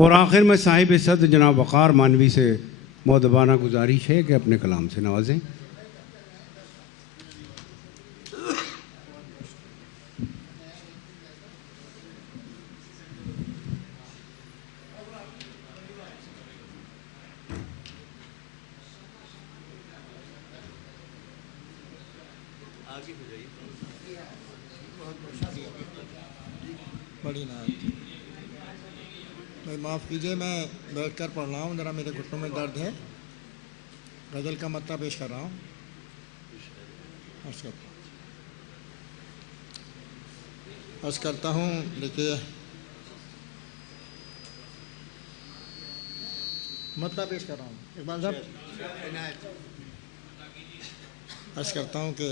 और आखिर में साहिब सद जनाब वक़ार मानवी से मुअद्दबाना गुजारिश है कि अपने कलाम से नवाजें। बड़ी ना भाई माफ़ कीजिए, मैं बैठ कर पढ़ रहा हूँ, ज़रा मेरे घुटनों में दर्द है। गज़ल का मत्ता पेश कर रहा हूँ। अर्ज़ करता हूँ, देखिए मत्ता पेश कर रहा हूँ इकबाल साहब। अर्ज़ करता हूँ कि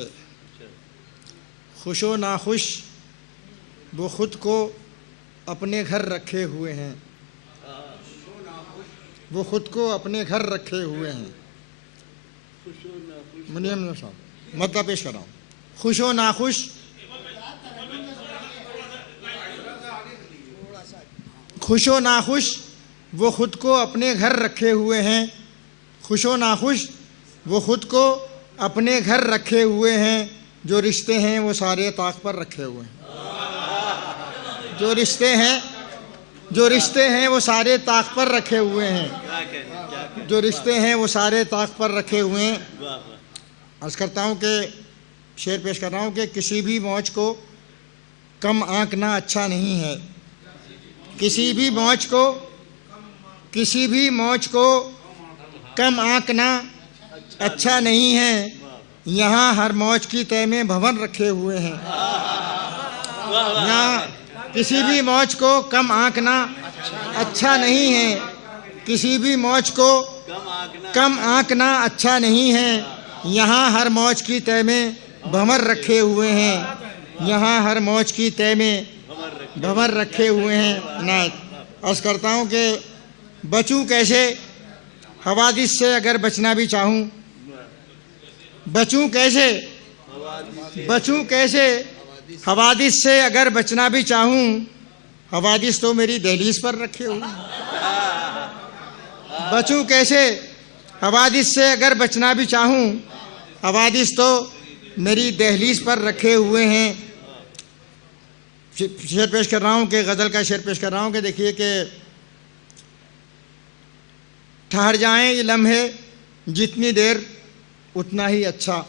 खुश व नाखुश वो खुद को अपने घर रखे हुए हैं, वो खुद को अपने घर रखे हुए हैं। मुनीम साहब मत्ता पेश कर रहा हूँ। खुश व नाखुश, खुश व नाखुश वो खुद को अपने घर रखे हुए हैं। खुश व नाखुश वो खुद को अपने घर रखे हुए हैं। जो रिश्ते हैं वो सारे ताक पर रखे हुए हैं। जो रिश्ते हैं वो सारे ताक पर रखे हुए हैं। जो रिश्ते हैं वो सारे ताक पर रखे हुए हैं। अर्ज़ करता हूँ कि शेर पेश कर रहा हूँ कि किसी भी मौज को कम आंकना अच्छा नहीं है। किसी भी मौज को कम आंकना अच्छा नहीं है। यहाँ हर मौज की तय में भवन रखे हुए हैं। यहाँ किसी भी मौज को कम आंकना अच्छा नहीं है। किसी भी मौज को कम आंकना अच्छा नहीं है। यहाँ हर मौज की तय में भंवर रखे हुए हैं। यहाँ हर मौज की तय में भंवर रखे हुए हैं। नायत अर्ज़ करता हूँ कि बचूँ कैसे हवादिस से अगर बचना भी चाहूँ। बचूँ कैसे हवादिस से अगर बचना भी चाहूँ। हवादिस तो मेरी दहलीज पर रखे हुए हैं। बचूँ कैसे हवादिस से अगर बचना भी चाहूँ। हवादिस तो मेरी दहलीज पर रखे हुए हैं। शेर पेश कर रहा हूँ कि गज़ल का शेर पेश कर रहा हूँ कि देखिए कि ठहर जाएं ये लम्हे जितनी देर उतना ही अच्छा।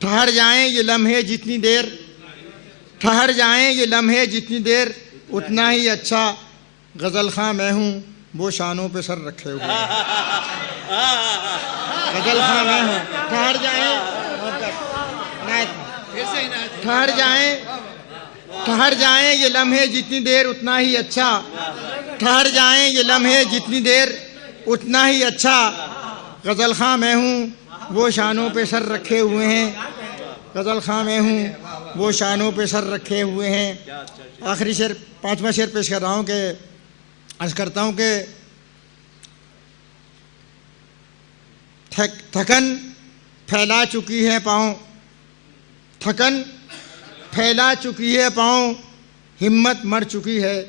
ठहर जाएं ये लम्हे जितनी देर, ठहर जाएं ये लम्हे जितनी देर उतना ही अच्छा। गज़ल खां मैं हूँ वो शानों पे सर रखे हुए। गज़ल खां मैं हूँ, ठहर जाएं ये लम्हे जितनी देर उतना ही अच्छा। ठहर जाएं ये लम्हे जितनी देर उतना ही अच्छा। गज़ल खां मैं हूँ वो शानों पे सर रखे हुए हैं। गज़ल खां मैं हूँ वो शानों पे सर रखे हुए हैं। आखिरी शेर, पांचवा शेर पेश कर रहा हूँ कि अर्ज़ करता हूँ कि थकन फैला चुकी है पाँव। थकन फैला चुकी है पाँव, हिम्मत मर चुकी है।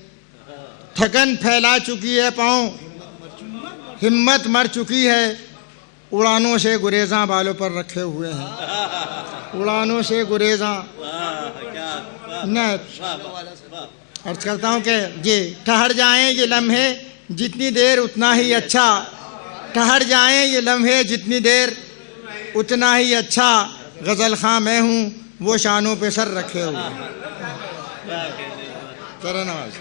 थकन फैला चुकी है पाँव, हिम्मत मर चुकी है। उड़ानों से गुरेज़ां बालों पर रखे हुए हैं। उड़ानों से गुरेज़ां न अर्ज़ करता हूँ कि जी ठहर जाएं ये लम्हे जितनी देर उतना ही अच्छा। ठहर जाएं ये लम्हे जितनी देर उतना ही अच्छा। गज़ल खां मैं हूँ वो शानों पे सर रखे हुए। चलो नवाज।